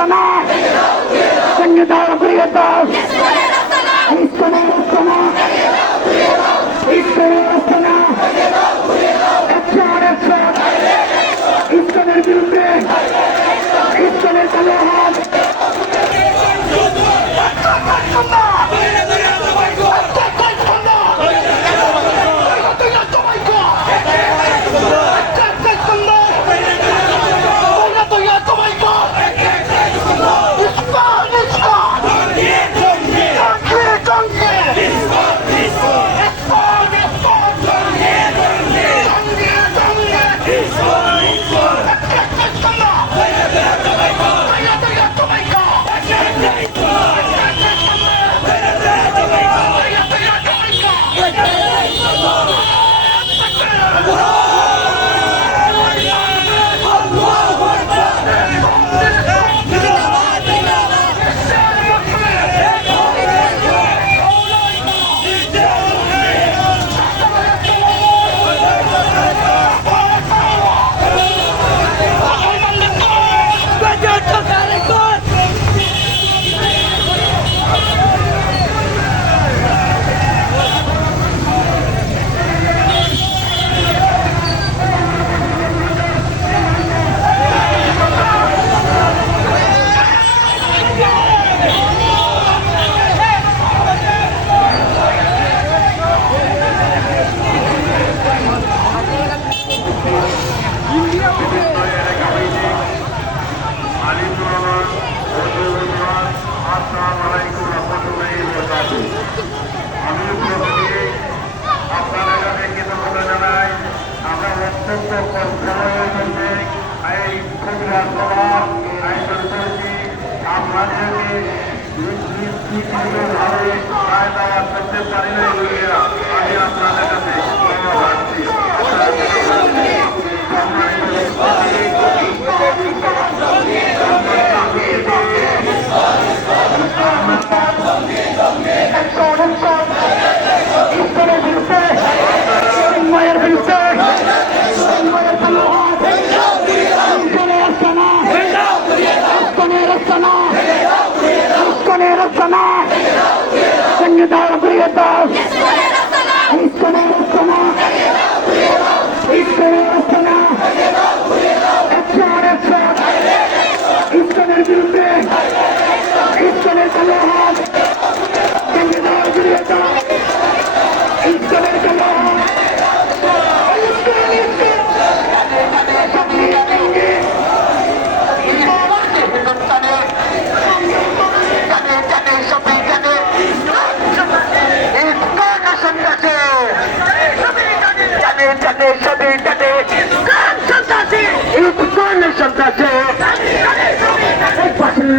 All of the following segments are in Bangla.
রাস্তানা সঙ্গে দাও ঘুরিয়ে দাও ইস্কনের রাস্তানা ইস্কনের রাস্তানা ইস্কনের বিরুদ্ধে ইস্কনের কালো হাত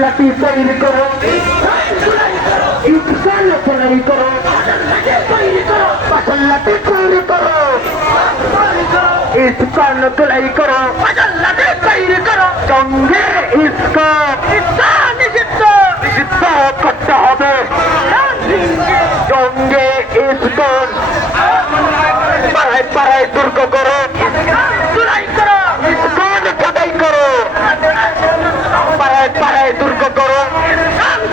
লাঠি তৈরি করো ইনসান তৈরি করো পাথর লাঠি তৈরি করো ইনসান তৈরি করো পাথর লাঠি তৈরি করো জঙ্গে ইসলাম নিষিদ্ধ নিষিদ্ধ করতে হবে জঙ্গে ইসলাম পাড়ায় পাড়ায় দুর্গ করো চুরাই করো ইসলাম খোদাই করো পাড়ায় পাড়ায় দুর্গ করো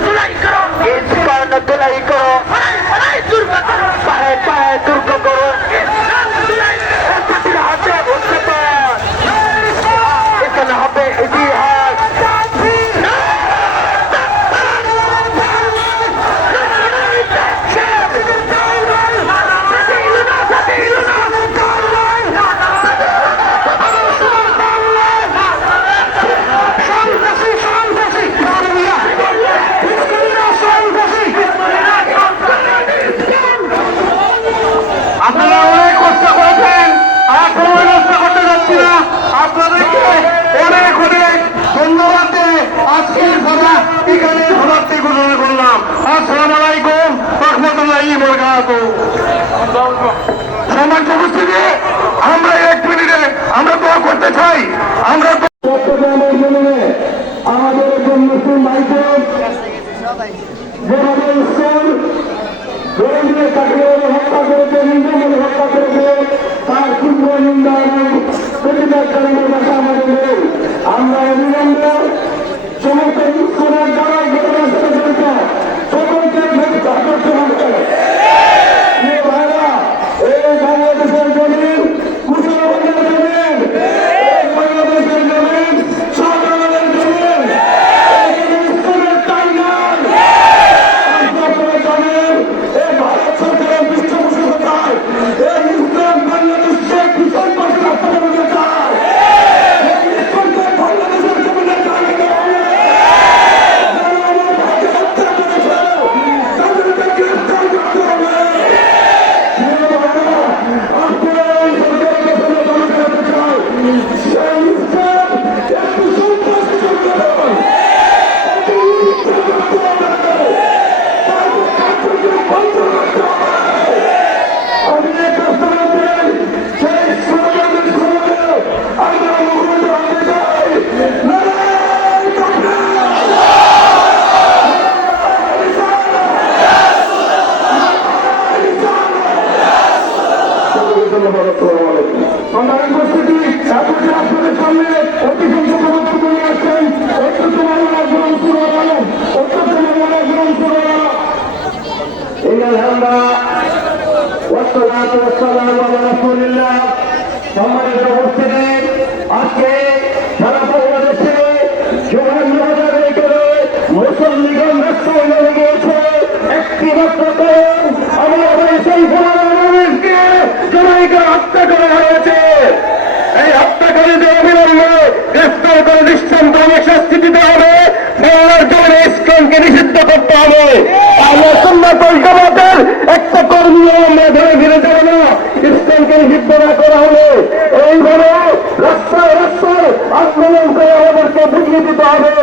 চুরাই করো ইসলাম চুরাই করো পাড়ায় দুর্গ করো পাড়ায় পাড়ায় দুর্গ করো হাতে উন্নতন এখানে হবে ইতিহাস আপনারা অনেক কষ্ট করেছেন আর সময় নষ্ট করতে যাচ্ছি না আপনাদেরকে অনেক অনেক ধন্যবাদ দিয়ে আজকের সভা এখানে সমাপ্তি ঘোষণা করলাম। আসসালামু আলাইকুম রহমতুল্লাহি ওয়া বারাকাতুহু। সম্মানিত উপস্থিতি, আমরা এক মিনিটে আমরা দোয়া করতে চাই। আমরা চট্টগ্রামের জন্য আমাদের একজন মুসলিম ভাইকে যেভাবে স্কুল হত্যা করেছে নির্মমভাবে হত্যা করেছে তার তীব্র নিন্দা এবং প্রতিবাদ জানানোর ভাষা আমাদের নেই। আমরা অবিলম্বে সমস্ত ইসলামের দ্বারা ঘটনার সাথে জড়িত সকলকে গ্রেফতার করতে হবে। প্রিয় ভাইরা, এই বাংলাদেশের জমিন মুসলমানদের জমিন, এই বাংলাদেশের জমিন সরকারের জমিন, এখানে ইসলামের টাই নাই। আপনারা জানেন এই ভারত সরকারের পৃষ্ঠপোষকতায় এই ইসলাম বাংলাদেশকে ভীষণ পাশে রাখতে হবে চায়। এই ইসলামকে বাংলাদেশের জমিনে জানিয়ে দেওয়া হবে। যারা আমার ভাইকে হত্যা করেছে তাদেরকে গ্রেফতার করতে হবে। আপনাদের সামনে অতি সংখ্যক বক্তব্য নিয়ে আসছেন সম্মানিত উপস্থিতি, আজকে সারা বাংলাদেশে মুসল্লিগণ রাস্তায় নেমে গিয়েছে একটি মাত্র কারণ, আমাদের সেই মানুষকে জনৈকে হত্যা করা হয়েছে। এই হত্যাকারীদের অবিলম্বে গ্রেফতার করে দৃষ্টান্তমূলক শাস্তি দিতে হবে। বাংলার জমিনে ইসলামকে নিষিদ্ধ করতে হবে। আমরা সুন্নাতুল জামাতের একটা কর্মীও আমরা ধরে ফিরে যাব না। ইসলামকে নিষিদ্ধ না করা হলে এইভাবে রাস্তায় রাস্তায় আন্দোলন করে আমাদেরকে বুঝিয়ে দিতে হবে।